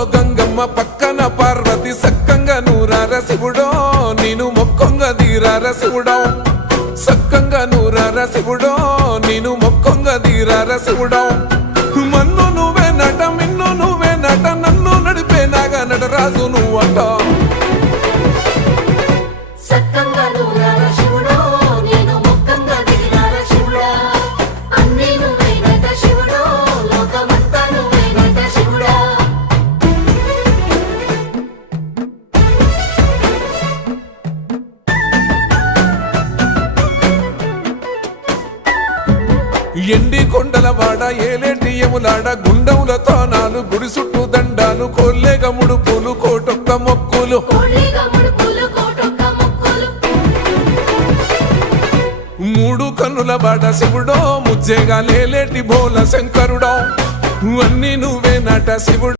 ఊళ్ళో గంగమ్మ పక్కన పార్వతి సక్కంగా నూరార శివుడో నేను మొక్కొంగ దీరార శివుడో సక్కంగా నూరార శివుడో నేను మొక్కొంగ దీరార శివుడో మన్ను నువ్వే నట మిన్ను నువ్వే నట నన్ను నడిపే నాగా నటరాజు నువ్వంట ఎండి కొండల వాడ ఏలేటి యములాడ గుండములతో నాలు గుడి చుట్టూ దండాలు కోల్లేగ ముడుపులు కోటొక్క మొక్కులు మూడు కన్నుల వాడ శివుడో ముజ్జేగా లేలేటి బోల శంకరుడో అన్నీ నువ్వే నట శివుడు